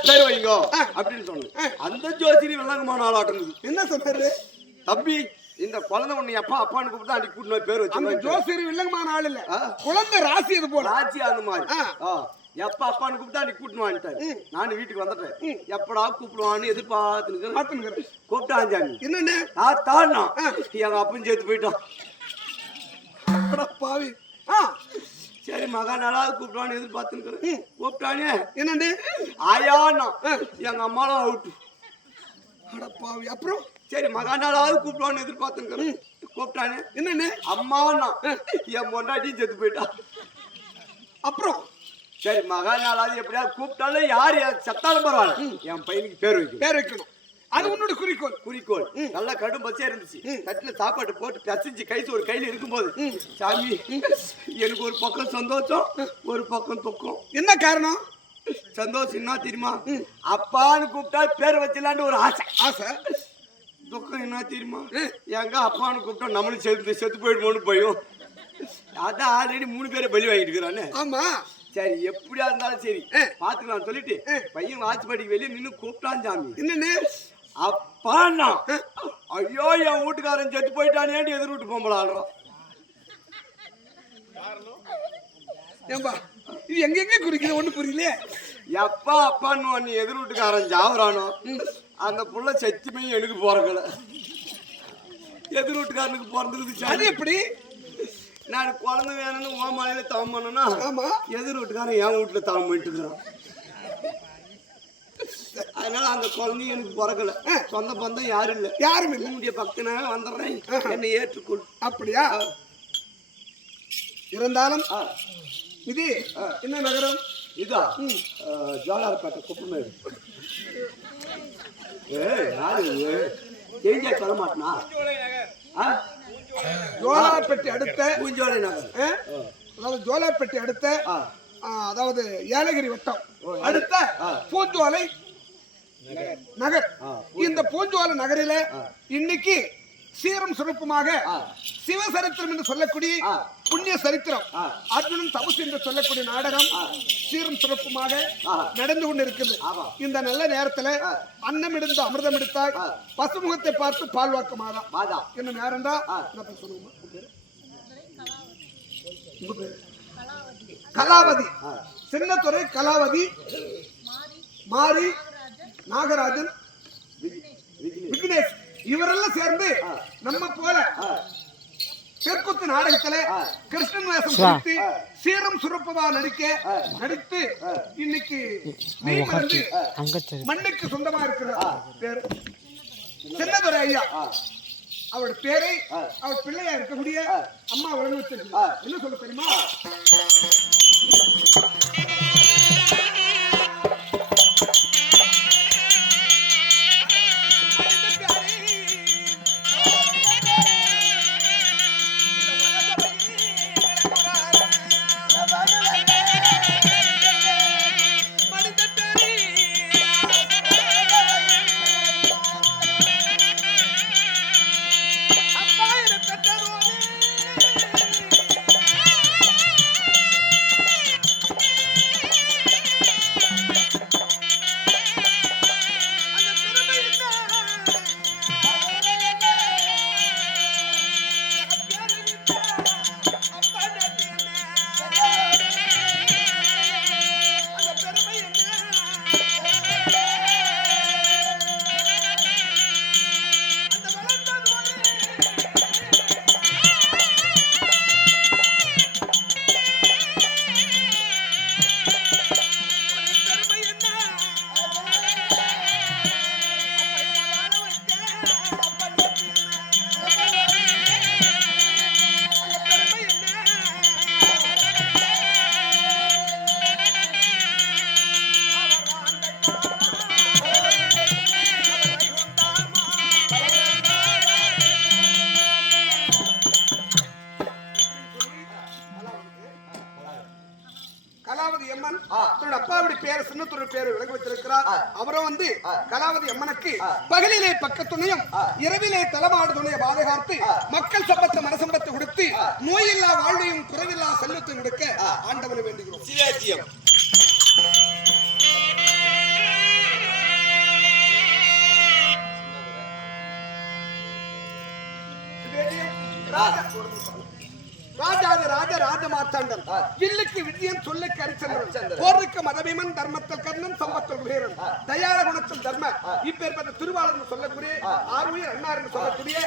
பேர் வைங்கோ. அப்படின்னு சொன்னேன். அந்த ஜோசிரி விளங்கமான ஆளாட்டம் என்ன சொன்னாரு தம்பி இந்த குழந்தை உன்னை அப்பா அப்பான்னு கூப்பிட்டு அன்னைக்கு கூட்டு போய் பேர் அந்த வச்சு ஜோசியர் வில்லங்கமான ஆள் இல்ல. குழந்தை ராசி இது போல. ராஜி அந்த மாதிரி. எப்ப அப்பான்னு கூப்பிட்டு அன்னைக்கு கூட்டு வந்துட்டாரு நானும் வீட்டுக்கு வந்துட்டேன். எப்படா கூப்பிடுவான்னு எதிர்பார்த்து பாத்துக்கிறேன் கூப்பிட்டான் சாமி என்னன்னு? நான் தாடினா. எங்க அப்பன் சேர்த்து போயிட்டான். அட பாவி ஆ. சரி மகா நாளாவது கூப்பிடுவான்னு எதிர்பார்த்துக்கிறேன் கூப்பிட்டானே? என்னண்டு? ஆயாண்ணா எங்க அம்மாலாம் அவுட்டு அட பாவி. அப்புறம்? சரி மகா நாளாவது கூப்பிடுவான்னு எதிர்பார்த்துக்கிறேன் கூப்பிட்டானே? என்னன்னு அம்மாண்ணா என் பொண்டாட்டியும் செத்து போயிட்டான் அப்புறம்? சரி மகா நாளாவது எப்படியாவது கூப்பிட்டாலும் யார் செத்தாலும் பரவாயில்ல. என் பையனுக்கு பேர் வைக்கணும். பேர் வைக்கணும். அது உன்னோட குறிக்கோள். குறிக்கோள். நல்லா கடும் பச்சையா இருந்துச்சு. தட்டுல சாப்பாடு போட்டு பசிச்சு கை ஒரு கையில இருக்கும்போது சாமி எனக்கு ஒரு பக்கம் சந்தோஷம் ஒரு பக்கம் துக்கம். என்ன காரணம்? சந்தோஷம் என்ன தெரியுமா? அப்பான்னு கூப்பிட்டா பேர் வச்சிடலான்னு ஒரு ஆசை. ஆசை? துக்கம் என்ன தெரியுமா? எங்க அப்பான்னு கூப்பிட்டா நம்மளும் செத்து செத்து போயிடுமோன்னு பயம். அதான் ஆல்ரெடி மூணு பேரை பலி வாங்கிட்டு இருக்கிறானே ஆமா. சரி எப்படியா இருந்தாலும் சரி பாத்துக்கலாம் சொல்லிட்டு பையன் வாட்ச்படிக்கு வெளியே நின்னு கூப்பிட்டான் சாமி. என்னன்னு? அப்பாண்ணா. ஐயோ என் வீட்டுக்காரன் செத்து போயிட்டானேன்னு எதிர் வீட்டு பொம்பளாடுறோம் ஏம்பா இது எங்க எங்க குறிக்குது ஒண்ணு புரியலையே. எப்பா அப்பான்னு நீ எதிர் வீட்டுக்காரன் சாவுறானோ? அந்த புள்ள சத்தியமே எனக்கு பிறக்கல. எதிர் வீட்டுக்காரனுக்கு பிறந்துருது அது எப்படி? நான் குழந்தை வேணும்னு உன் மலையில தவம் பண்ணனா ஆமா. எதிர் வீட்டுக்காரன் என் வீட்டுல தவம் பண்ணிட்டு இருக்கிறான். அதனால அந்த குழந்தையும் எனக்கு பிறக்கல. சொந்த பந்தம் யாரும் இல்ல. யாரும் இல்ல. உன்னுடைய பக்தனாக வந்துடுறேன். என்னை ஏற்றுக்கொள். அப்படியா? இருந்தாலும் இது என்ன நகரம்? இதா? ஜோலார்பேட்டை குப்பமேடு. ஏய் யாரு இது? தெரிஞ்சா சொல்ல மாட்டனா? ஜோலார்பேட்டை அடுத்த. பூஞ்சோலை நகர்? அதாவது ஜோலார்பேட்டை அடுத்த அதாவது ஏலகிரி வட்டம். அடுத்த பூஞ்சோலை நகர். இந்த பூஞ்சோலை நகரில இன்னைக்கு சீரம் சிறப்புமாக சிவசரித்திரம் என்று சொல்லக்கூடிய. புண்ணிய சரித்திரம். அர்ஜுனன் தபசு என்று சொல்லக்கூடிய நாடகம் சீரும் சிறப்புமாக. நடந்து கொண்டிருக்கிறது. ஆமா. இந்த நல்ல நேரத்துல அன்னம் எடுத்து அமிர்தம் எடுத்தாய் பசுமுகத்தை பார்த்து பால் வாக்க மாதா. மாதா. என்ன நேரம் தான் பேரு? கலாவதி. சின்னத்துறை கலாவதி. மாரி நாகராஜன் விக்னேஷ் இவரெல்லாம் சேர்ந்து நம்ம போல தெற்குத்து நாடகத்துல கிருஷ்ணன் வேஷம் பிடித்து சீரம் சுரப்பதா நடிக்க நடித்து இன்னைக்கு மண்ணுக்கு சொந்தமா இருக்கிற பேரு. சின்னதுரை ஐயா. அவரோட பேரை அவர் பிள்ளையா இருக்கக்கூடிய அம்மா வச்சிருக்கு என்ன சொல்ல தெரியுமா? எம்மனுக்கு பகலிலே பக்கத்துணையும் இரவிலே தலமாடு துணைய பாதுகாத்து மக்கள் சம்பத்தை மனசம்பத்தை கொடுத்து நோயில்லா வாழ்வையும் குறைவில்லா செல்வத்தையும் கொடுக்க ஆண்டவனை வேண்டுகிறோம். வில்லுக்கு விஜயன் சொல்லுக்கு அரிச்சந்திரன் போருக்கு மதபீமன் தர்மத்தில் கர்ணன் சம்பத்தில் வீரன் தயார குணத்தில் தர்ம. இப்பேற்பட்ட திருவாளர் சொல்லக்கூடிய ஆர்வீர் அண்ணார் என்று சொல்லக்கூடிய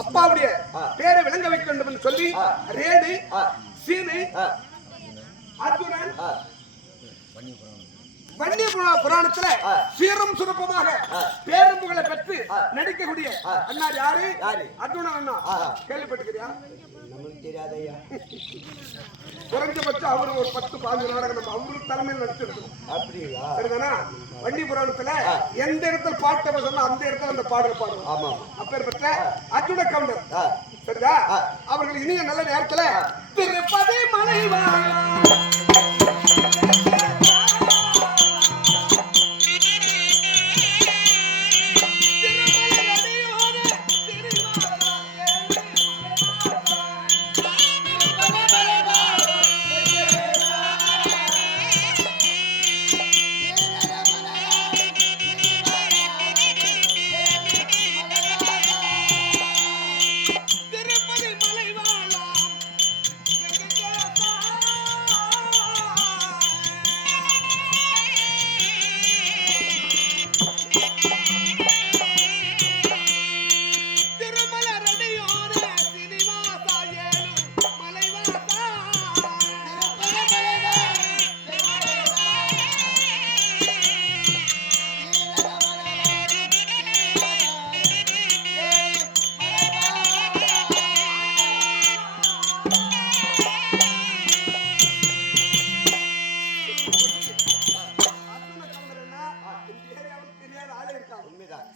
அப்பாவுடைய பேரை விளங்க வைக்க வேண்டும் என்று சொல்லி ரேடு சீனு அர்ஜுனன் வன்னிய புரா- புராணத்துல சீரும் சுருப்பமாக பேரும் புகழை பெற்று நடிக்கக்கூடிய அண்ணா யாரு? யாரு? அர்ஜுனன் அண்ணா. கேள்விப்பட்டிருக்கிறியா தெரியாதையா குறைஞ்சபட்சம் அவரு ஒரு பத்து பாஞ்சு நாடகம் நம்ம அவரு தலைமையில் நடிச்சிருக்கோம் அப்படிங்களா சரிதானா? வண்டி புராணத்துல எந்த இடத்துல பாட்டை சொன்னா அந்த இடத்துல அந்த பாடல் பாடுவோம். ஆமா. அப்பேற்பட்ட அர்ஜுன கவுண்டர். சரிதா? அவர்கள் இனிய நல்ல நேரத்துல திருப்பதி மலைவா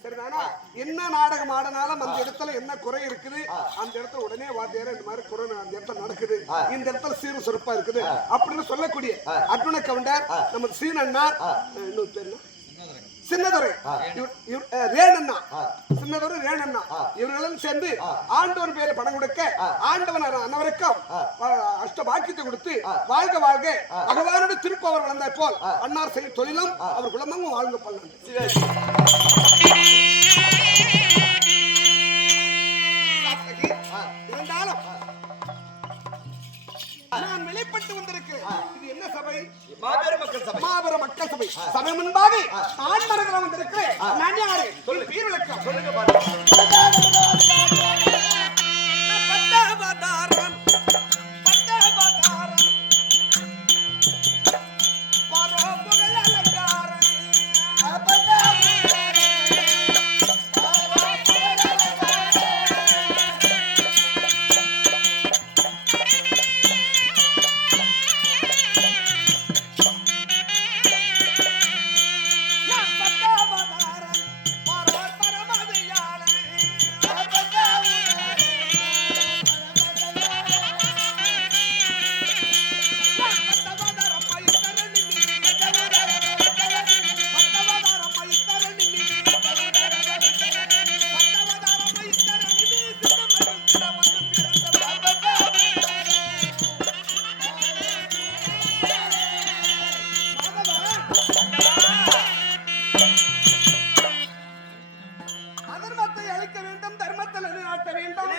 சரிதானா என்ன நாடகம் ஆடினாலும் அந்த இடத்துல என்ன குறை இருக்குது அந்த இடத்துல உடனே வாத்தியார இந்த மாதிரி குறை அந்த இடத்துல நடக்குது இந்த இடத்துல சீரு சிறப்பா இருக்குது அப்படின்னு சொல்லக்கூடிய அர்ஜுன கவுண்டர் நம்ம சீனண்ணார் இன்னொரு பேர்? சின்னதுரை. ரேணண்ணா. சின்னதுரை ரேணண்ணா. இவர்களும் சேர்ந்து ஆண்டவன் பேரை பணம் கொடுக்க ஆண்டவன் அன- அனைவருக்கும் அஷ்ட பாக்கியத்தை கொடுத்து வாழ்க வாழ்க. பகவானுடைய திருப்பவர் வளர்ந்த போல் அன்னார் செய்யும் தொழிலும் அவர் குடும்பமும் வாழ்க பண்ணாங்க வெளிப்பட்டு வந்திருக்கிறேன் இது என்ன சபை? மாபெரும் மக்கள் சபை. மாபெரும் மக்கள் சபை. சபை முன்பாக ஆண்மரங்கள் வந்திருக்கிறேன் நான் யாரு? சொல்லு பேர் விளக்கம் சொல்லுங்க பாருங்க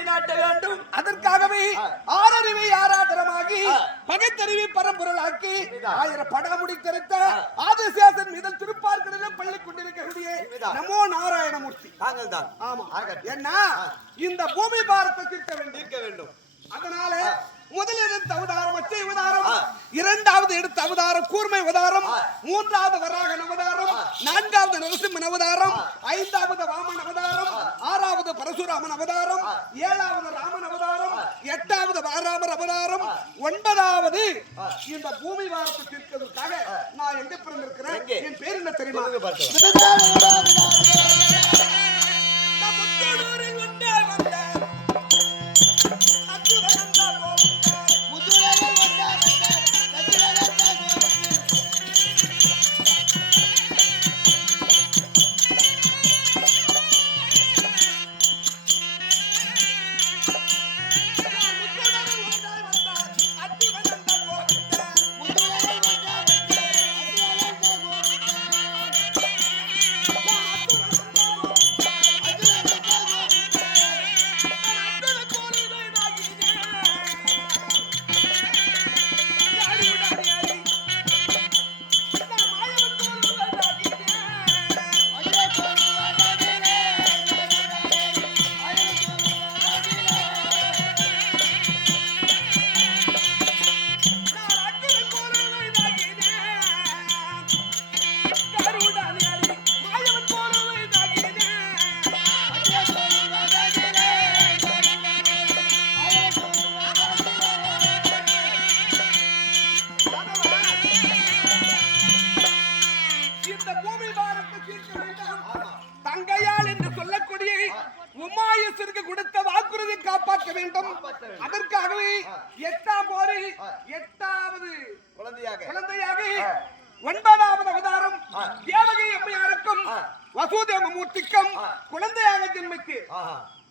நிலைநாட்ட வேண்டும். அதற்காகவே ஆறறிவை ஆராதனமாகி பகைத்தறிவை பரம்பொருளாக்கி ஆயிரம் படாமுடி திறத்த ஆதிசேசன் மீதல் திருப்பார்களிலும் பள்ளி கொண்டிருக்கக்கூடிய நமோ நாராயணமூர்த்தி. தாங்கள் தான் ஆமா. ஏன்னா இந்த பூமி பாரத்தை தீர்க்க வேண்டும். அதனால முதலில் எடுத்த அவதாரம் அச்சை அவதாரம். இரண்டாவது எடுத்த அவதாரம் கூர்மை அவதாரம். மூன்றாவது வராகன் அவதாரம். நான்காவது நரசிம்மன் அவதாரம். ஐந்தாவது வாமன் அவதாரம். ஆறாவது பரசுராமன் அவதாரம். ஏழாவது ராமன் அவதாரம். எட்டாவது வாராமர் அவதாரம். ஒன்பதாவது இந்த பூமி வாரத்தை தீர்க்கிறதுக்காக நான் எங்க பிறந்திருக்கிறேன்? என் பேர் என்ன தெரியுமா?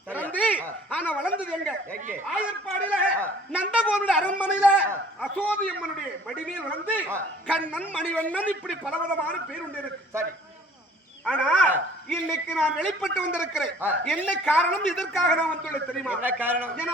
பிறந்து. ஆனா வளர்ந்தது எங்க? ஆயர்பாடியில அரண்மனையில. அசோதி அம்மனுடைய மடிமேல் வளர்ந்து. கண்ணன் மணிவண்ணன் இப்படி பலவிதமான பேர் உண்டு இருக்கு சரி ஆனா. இன்னைக்கு நான் வெளிப்பட்டு வந்திருக்கிறேன். என்ன காரணம் இதற்காக நான் வந்துள்ளேன் தெரியுமா என்ன காரணம் என்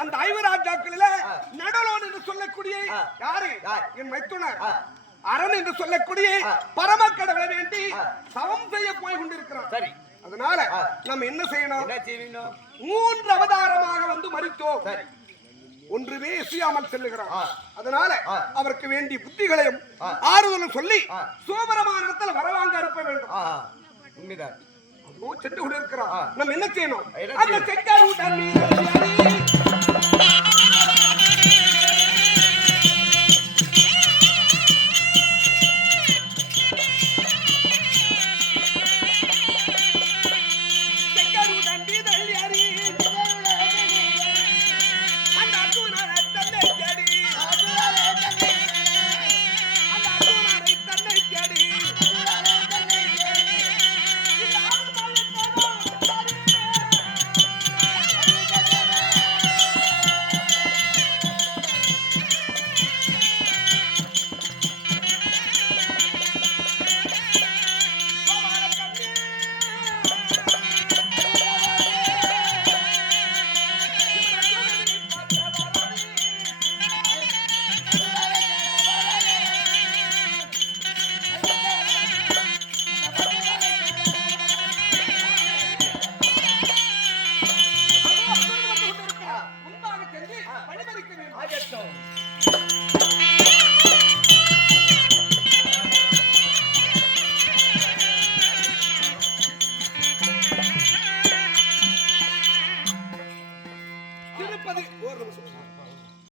அந்த ஐவர் ராஜாக்களில ஆ. நடுலோன் என்று சொல்லக்கூடிய. யாரு? என் மைத்துனர். அரண் என்று சொல்லக்கூடிய ஆ. பரம கடவுளை வேண்டி. சவம் செய்ய போய் கொண்டிருக்கிறோம் சரி அதனால. நம்ம என்ன செய்யணும் மூன்று அவதாரமாக வந்து மறித்தோம் சரி ஒன்றுமே செய்யாமல் செல்லுகிறோம் ஆ. அதனால. அவருக்கு வேண்டிய புத்திகளையும். ஆறுதலும் சொல்லி. சோபரமான இடத்துல வரவாங்க அனுப்ப வேண்டும் உண்மைதான் சென்று கொண்டு இருக்கிறோம் ஆ. நம்ம என்ன செய்யணும் அந்த செங்கருடன்